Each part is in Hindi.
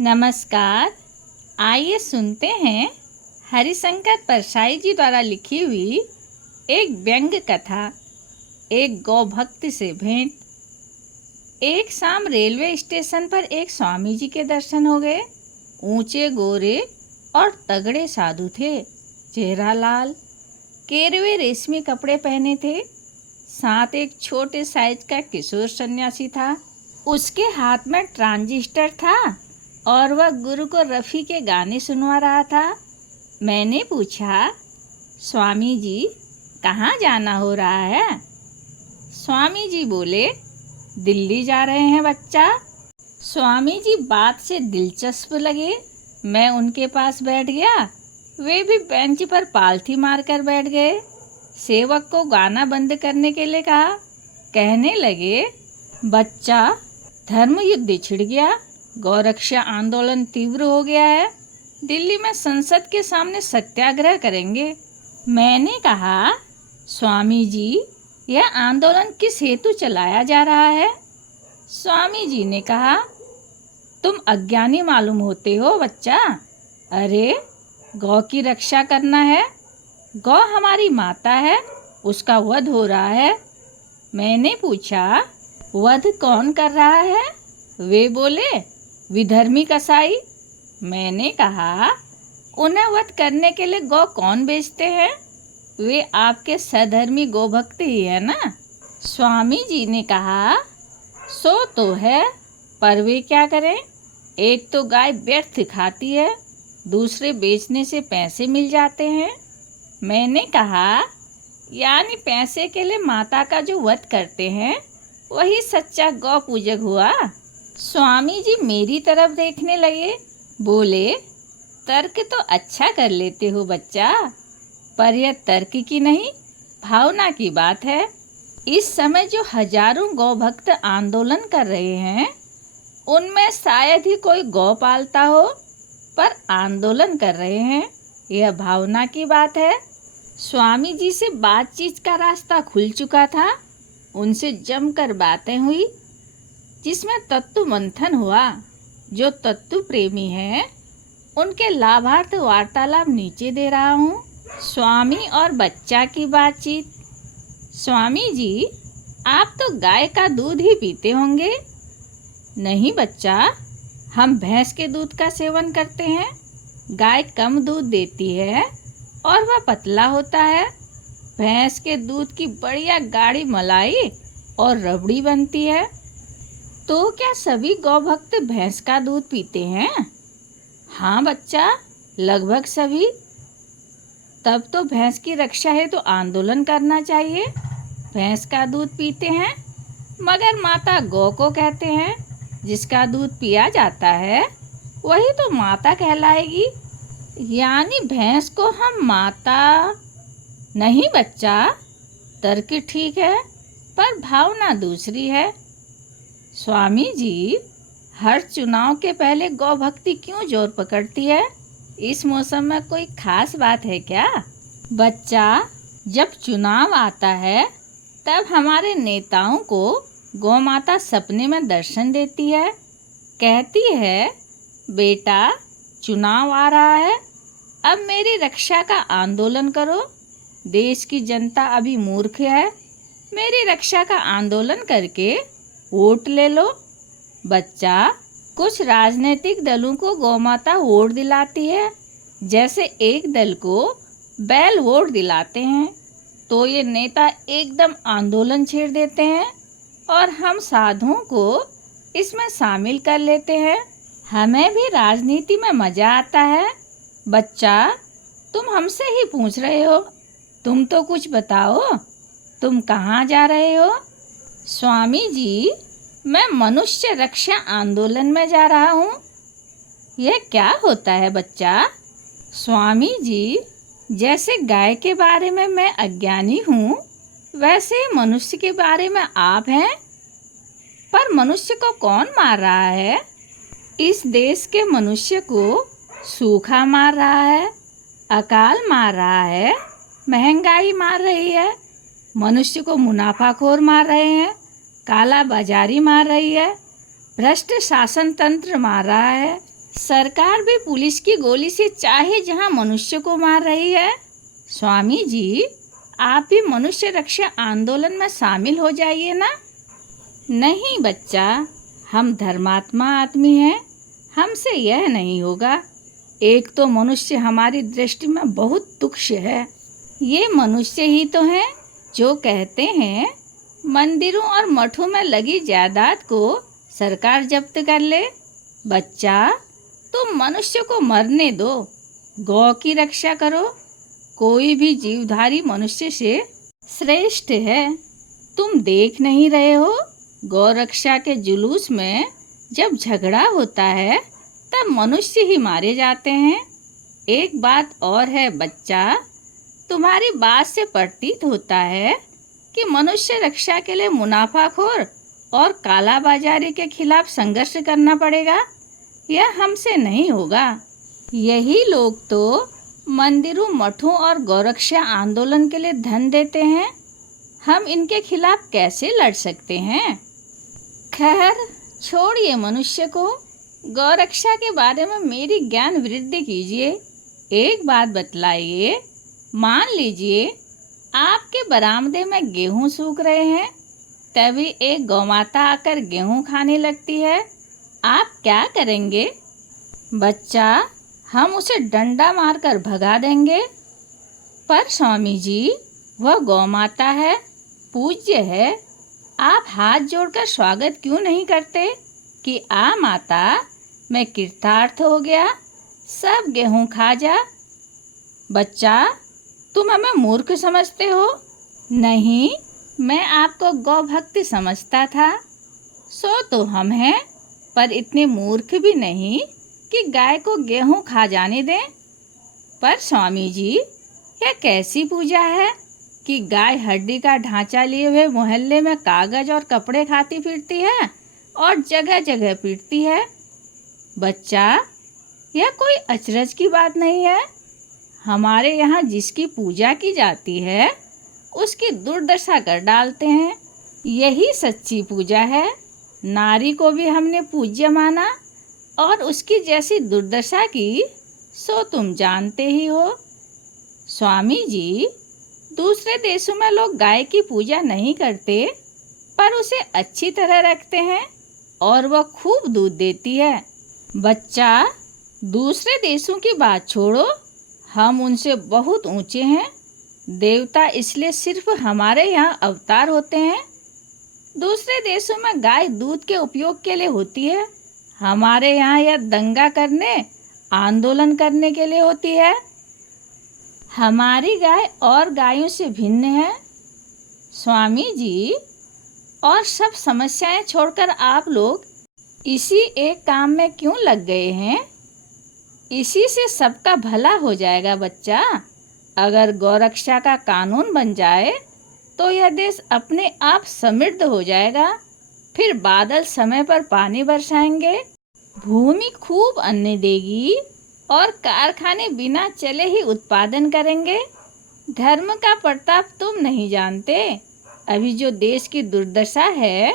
नमस्कार। आइए सुनते हैं हरिशंकर परसाई जी द्वारा लिखी हुई एक व्यंग कथा, एक गौभक्त से भेंट। एक शाम रेलवे स्टेशन पर एक स्वामी जी के दर्शन हो गए। ऊंचे गोरे और तगड़े साधु थे, चेहरा लाल, केरवे रेशमी कपड़े पहने थे। साथ एक छोटे साइज का किशोर सन्यासी था। उसके हाथ में ट्रांजिस्टर था और वह गुरु को रफ़ी के गाने सुनवा रहा था। मैंने पूछा, स्वामी जी कहाँ जाना हो रहा है? स्वामी जी बोले, दिल्ली जा रहे हैं बच्चा। स्वामी जी बात से दिलचस्प लगे। मैं उनके पास बैठ गया। वे भी बेंच पर पालथी मारकर बैठ गए। सेवक को गाना बंद करने के लिए कहा। कहने लगे, बच्चा, धर्म युद्ध छिड़ गया, गौरक्षा आंदोलन तीव्र हो गया है। दिल्ली में संसद के सामने सत्याग्रह करेंगे। मैंने कहा, स्वामी जी यह आंदोलन किस हेतु चलाया जा रहा है? स्वामी जी ने कहा, तुम अज्ञानी मालूम होते हो बच्चा। अरे, गौ की रक्षा करना है। गौ हमारी माता है, उसका वध हो रहा है। मैंने पूछा, वध कौन कर रहा है? वे बोले, विधर्मी कसाई। मैंने कहा, उन्हें वध करने के लिए गौ कौन बेचते हैं? वे आपके सधर्मी गोभक्त ही है ना। स्वामी जी ने कहा, सो तो है, पर वे क्या करें? एक तो गाय व्यर्थ खाती है, दूसरे बेचने से पैसे मिल जाते हैं। मैंने कहा, यानी पैसे के लिए माता का जो वध करते हैं वही सच्चा गौ पूजक हुआ। स्वामी जी मेरी तरफ देखने लगे। बोले, तर्क तो अच्छा कर लेते हो बच्चा, पर यह तर्क की नहीं, भावना की बात है। इस समय जो हजारों गौ भक्त आंदोलन कर रहे हैं उनमें शायद ही कोई गौ पालता हो, पर आंदोलन कर रहे हैं, यह भावना की बात है। स्वामी जी से बातचीत का रास्ता खुल चुका था। उनसे जमकर बातें हुई, जिसमें तत्व मंथन हुआ। जो तत्व प्रेमी हैं उनके लाभार्थ वार्तालाप नीचे दे रहा हूँ। स्वामी और बच्चा की बातचीत। स्वामी जी, आप तो गाय का दूध ही पीते होंगे? नहीं बच्चा, हम भैंस के दूध का सेवन करते हैं। गाय कम दूध देती है और वह पतला होता है। भैंस के दूध की बढ़िया गाढ़ी मलाई और रबड़ी बनती है। तो क्या सभी गौभक्त भैंस का दूध पीते हैं? हाँ बच्चा, लगभग सभी। तब तो भैंस की रक्षा है तो आंदोलन करना चाहिए। भैंस का दूध पीते हैं, मगर माता गौ को कहते हैं। जिसका दूध पिया जाता है वही तो माता कहलाएगी। यानी भैंस को हम माता। नहीं बच्चा, तर्क ठीक है, पर भावना दूसरी है। स्वामी जी, हर चुनाव के पहले गौ भक्ति क्यों जोर पकड़ती है? इस मौसम में कोई खास बात है क्या? बच्चा, जब चुनाव आता है तब हमारे नेताओं को गौ माता सपने में दर्शन देती है। कहती है, बेटा, चुनाव आ रहा है, अब मेरी रक्षा का आंदोलन करो। देश की जनता अभी मूर्ख है, मेरी रक्षा का आंदोलन करके वोट ले लो। बच्चा, कुछ राजनीतिक दलों को गौ माता वोट दिलाती है, जैसे एक दल को बैल वोट दिलाते हैं। तो ये नेता एकदम आंदोलन छेड़ देते हैं और हम साधुओं को इसमें शामिल कर लेते हैं। हमें भी राजनीति में मजा आता है। बच्चा, तुम हमसे ही पूछ रहे हो, तुम तो कुछ बताओ, तुम कहाँ जा रहे हो? स्वामी जी, मैं मनुष्य रक्षा आंदोलन में जा रहा हूँ। यह क्या होता है बच्चा? स्वामी जी, जैसे गाय के बारे में मैं अज्ञानी हूँ, वैसे मनुष्य के बारे में आप हैं। पर मनुष्य को कौन मार रहा है? इस देश के मनुष्य को सूखा मार रहा है, अकाल मार रहा है, महंगाई मार रही है, मनुष्य को मुनाफाखोर मार रहे हैं, काला बाजारी मार रही है, भ्रष्ट शासन तंत्र मार रहा है, सरकार भी पुलिस की गोली से चाहे जहां मनुष्य को मार रही है। स्वामी जी, आप भी मनुष्य रक्षा आंदोलन में शामिल हो जाइए ना। नहीं बच्चा, हम धर्मात्मा आदमी हैं, हमसे यह नहीं होगा। एक तो मनुष्य हमारी दृष्टि में बहुत तुच्छ है। ये मनुष्य ही तो हैं जो कहते हैं मंदिरों और मठों में लगी जायदाद को सरकार जब्त कर ले। बच्चा, तुम मनुष्य को मरने दो, गौ की रक्षा करो। कोई भी जीवधारी मनुष्य से श्रेष्ठ है। तुम देख नहीं रहे हो, गौ रक्षा के जुलूस में जब झगड़ा होता है तब मनुष्य ही मारे जाते हैं। एक बात और है बच्चा, तुम्हारी बात से प्रतीत होता है कि मनुष्य रक्षा के लिए मुनाफाखोर और काला बाजारी के खिलाफ संघर्ष करना पड़ेगा। यह हमसे नहीं होगा। यही लोग तो मंदिरों, मठों और गौरक्षा आंदोलन के लिए धन देते हैं। हम इनके खिलाफ कैसे लड़ सकते हैं? खैर, छोड़िए मनुष्य को। गौरक्षा के बारे में मेरी ज्ञान वृद्धि कीजिए। एक बात बतलाइए, मान लीजिए आपके बरामदे में गेहूं सूख रहे हैं, तभी एक गौमाता आकर गेहूं खाने लगती है। आप क्या करेंगे? बच्चा, हम उसे डंडा मारकर भगा देंगे। पर स्वामी जी, वह गौमाता है, पूज्य है। आप हाथ जोड़कर स्वागत क्यों नहीं करते कि आ माता, मैं कृतार्थ हो गया, सब गेहूं खा जा। बच्चा, तुम हमें मूर्ख समझते हो? नहीं, मैं आपको गौ भक्ति समझता था। सो तो हम हैं, पर इतने मूर्ख भी नहीं कि गाय को गेहूं खा जाने दें। पर स्वामी जी, यह कैसी पूजा है कि गाय हड्डी का ढांचा लिए हुए मोहल्ले में कागज और कपड़े खाती फिरती है और जगह जगह पीटती है। बच्चा, यह कोई अचरज की बात नहीं है। हमारे यहाँ जिसकी पूजा की जाती है उसकी दुर्दशा कर डालते हैं। यही सच्ची पूजा है। नारी को भी हमने पूज्य माना और उसकी जैसी दुर्दशा की सो तुम जानते ही हो। स्वामी जी, दूसरे देशों में लोग गाय की पूजा नहीं करते, पर उसे अच्छी तरह रखते हैं और वह खूब दूध देती है। बच्चा, दूसरे देशों की बात छोड़ो, हम उनसे बहुत ऊंचे हैं। देवता इसलिए सिर्फ हमारे यहाँ अवतार होते हैं। दूसरे देशों में गाय दूध के उपयोग के लिए होती है, हमारे यहाँ यह दंगा करने, आंदोलन करने के लिए होती है। हमारी गाय और गायों से भिन्न है। स्वामी जी, और सब समस्याएं छोड़कर आप लोग इसी एक काम में क्यों लग गए हैं? इसी से सबका भला हो जाएगा बच्चा। अगर गौरक्षा का कानून बन जाए तो यह देश अपने आप समृद्ध हो जाएगा। फिर बादल समय पर पानी बरसाएंगे, भूमि खूब अन्न देगी और कारखाने बिना चले ही उत्पादन करेंगे। धर्म का प्रताप तुम नहीं जानते। अभी जो देश की दुर्दशा है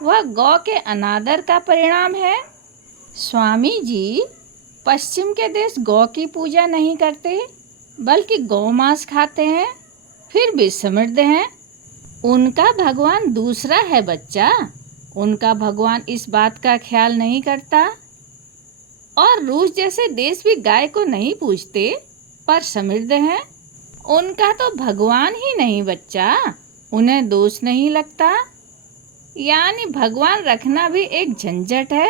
वह गौ के अनादर का परिणाम है। स्वामी जी, पश्चिम के देश गौ की पूजा नहीं करते, बल्कि गौमांस खाते हैं, फिर भी समृद्ध हैं। उनका भगवान दूसरा है बच्चा। उनका भगवान इस बात का ख्याल नहीं करता। और रूस जैसे देश भी गाय को नहीं पूजते, पर समृद्ध हैं। उनका तो भगवान ही नहीं बच्चा, उन्हें दोष नहीं लगता। यानी भगवान रखना भी एक झंझट है।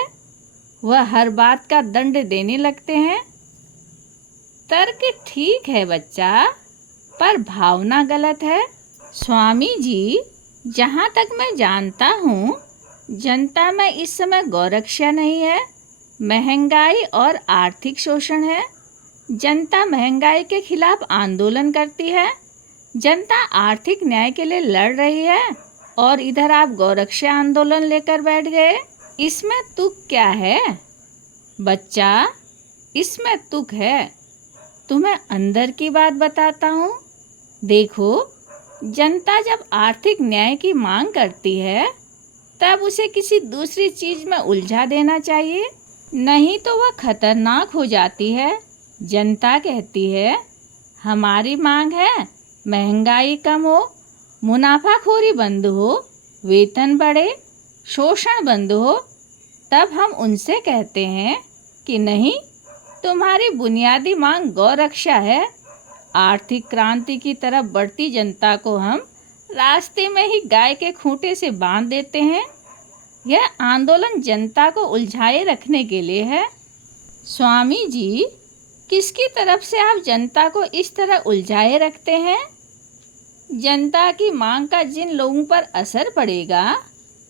वह हर बात का दंड देने लगते हैं। तर्क ठीक है बच्चा, पर भावना गलत है। स्वामी जी, जहाँ तक मैं जानता हूँ, जनता में इस समय गौरक्षा नहीं है, महंगाई और आर्थिक शोषण है। जनता महंगाई के खिलाफ आंदोलन करती है, जनता आर्थिक न्याय के लिए लड़ रही है, और इधर आप गौरक्षा आंदोलन लेकर बैठ गए। इसमें तुक क्या है? बच्चा, इसमें तुक है। तुम्हें अंदर की बात बताता हूँ। देखो, जनता जब आर्थिक न्याय की मांग करती है तब उसे किसी दूसरी चीज में उलझा देना चाहिए। नहीं तो वह खतरनाक हो जाती है। जनता कहती है, हमारी मांग है महंगाई कम हो, मुनाफाखोरी बंद हो, वेतन बढ़े, शोषण बंद हो। तब हम उनसे कहते हैं कि नहीं, तुम्हारी बुनियादी मांग गौरक्षा है। आर्थिक क्रांति की तरफ बढ़ती जनता को हम रास्ते में ही गाय के खूंटे से बांध देते हैं। यह आंदोलन जनता को उलझाए रखने के लिए है। स्वामी जी, किसकी तरफ से आप जनता को इस तरह उलझाए रखते हैं? जनता की मांग का जिन लोगों पर असर पड़ेगा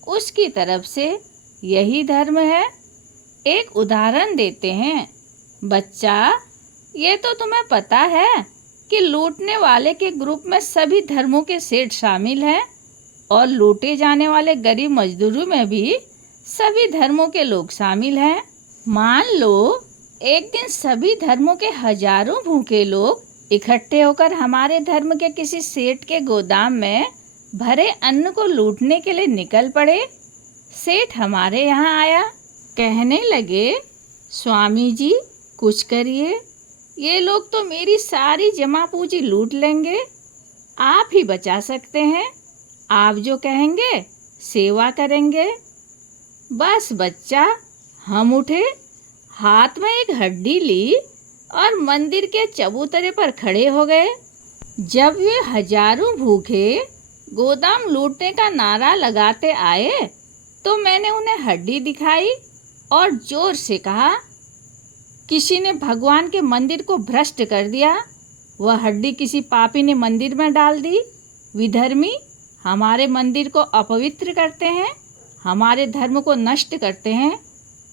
उसकी तरफ से। यही धर्म है। एक उदाहरण देते हैं। बच्चा, ये तो तुम्हें पता है कि लूटने वाले के ग्रुप में सभी धर्मों के सेठ शामिल हैं और लूटे जाने वाले गरीब मजदूरों में भी सभी धर्मों के लोग शामिल हैं। मान लो एक दिन सभी धर्मों के हजारों भूखे लोग इकट्ठे होकर हमारे धर्म के किसी सेठ के गोदाम में भरे अन्न को लूटने के लिए निकल पड़े। सेठ हमारे यहाँ आया, कहने लगे, स्वामी जी कुछ करिए, ये लोग तो मेरी सारी जमा पूंजी लूट लेंगे। आप ही बचा सकते हैं, आप जो कहेंगे सेवा करेंगे। बस बच्चा, हम उठे, हाथ में एक हड्डी ली और मंदिर के चबूतरे पर खड़े हो गए। जब वे हजारों भूखे गोदाम लूटने का नारा लगाते आए तो मैंने उन्हें हड्डी दिखाई और जोर से कहा, किसी ने भगवान के मंदिर को भ्रष्ट कर दिया। वह हड्डी किसी पापी ने मंदिर में डाल दी। विधर्मी हमारे मंदिर को अपवित्र करते हैं, हमारे धर्म को नष्ट करते हैं।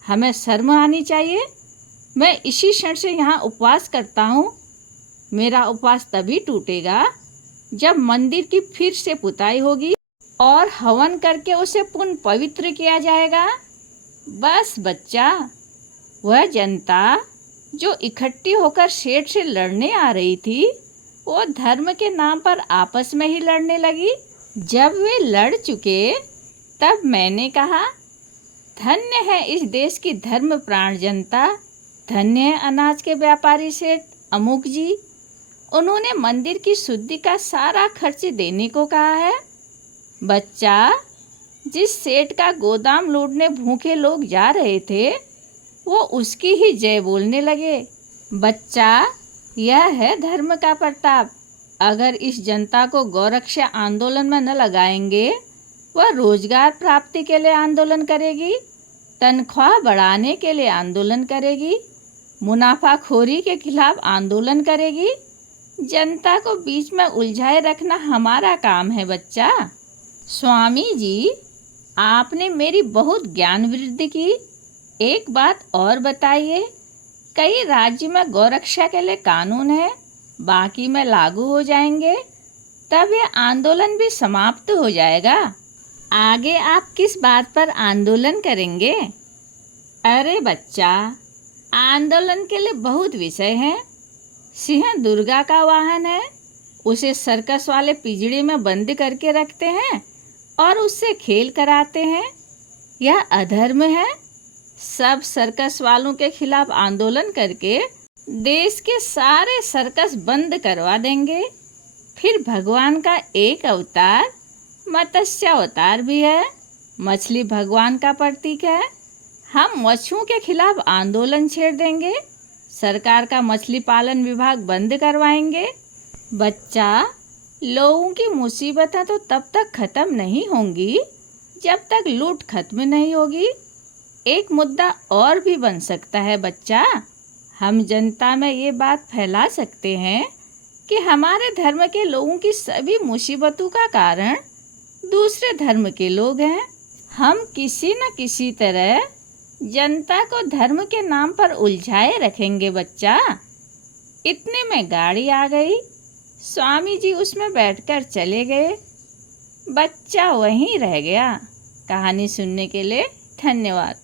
हमें शर्म आनी चाहिए। मैं इसी क्षण से यहाँ उपवास करता हूँ। मेरा उपवास तभी टूटेगा जब मंदिर की फिर से पुताई होगी और हवन करके उसे पुनः पवित्र किया जाएगा। बस बच्चा, वह जनता जो इकट्ठी होकर सेठ से लड़ने आ रही थी वो धर्म के नाम पर आपस में ही लड़ने लगी। जब वे लड़ चुके तब मैंने कहा, धन्य है इस देश की धर्म प्राण जनता, धन्य है अनाज के व्यापारी सेठ अमुक जी। उन्होंने मंदिर की शुद्धि का सारा खर्च देने को कहा है। बच्चा, जिस सेठ का गोदाम लूटने भूखे लोग जा रहे थे वो उसकी ही जय बोलने लगे। बच्चा, यह है धर्म का प्रताप। अगर इस जनता को गौरक्षा आंदोलन में न लगाएंगे, वह रोजगार प्राप्ति के लिए आंदोलन करेगी, तनख्वाह बढ़ाने के लिए आंदोलन करेगी, मुनाफाखोरी के खिलाफ आंदोलन करेगी। जनता को बीच में उलझाए रखना हमारा काम है। बच्चा, स्वामी जी, आपने मेरी बहुत ज्ञान वृद्धि की। एक बात और बताइए, कई राज्य में गौरक्षा के लिए कानून है, बाकी में लागू हो जाएंगे, तब यह आंदोलन भी समाप्त हो जाएगा। आगे आप किस बात पर आंदोलन करेंगे? अरे बच्चा, आंदोलन के लिए बहुत विषय हैं। सिंह दुर्गा का वाहन है, उसे सर्कस वाले पिंजड़े में बंद करके रखते हैं और उससे खेल कराते हैं। यह अधर्म है। सब सर्कस वालों के खिलाफ आंदोलन करके देश के सारे सर्कस बंद करवा देंगे। फिर भगवान का एक अवतार मत्स्य अवतार भी है। मछली भगवान का प्रतीक है। हम मछुओं के खिलाफ आंदोलन छेड़ देंगे। सरकार का मछली पालन विभाग बंद करवाएंगे। बच्चा, लोगों की मुसीबतें तो तब तक खत्म नहीं होंगी जब तक लूट खत्म नहीं होगी। एक मुद्दा और भी बन सकता है बच्चा। हम जनता में ये बात फैला सकते हैं कि हमारे धर्म के लोगों की सभी मुसीबतों का कारण दूसरे धर्म के लोग हैं। हम किसी न किसी तरह जनता को धर्म के नाम पर उलझाए रखेंगे। बच्चा, इतने में गाड़ी आ गई। स्वामी जी उसमें बैठकर चले गए। बच्चा वहीं रह गया। कहानी सुनने के लिए धन्यवाद।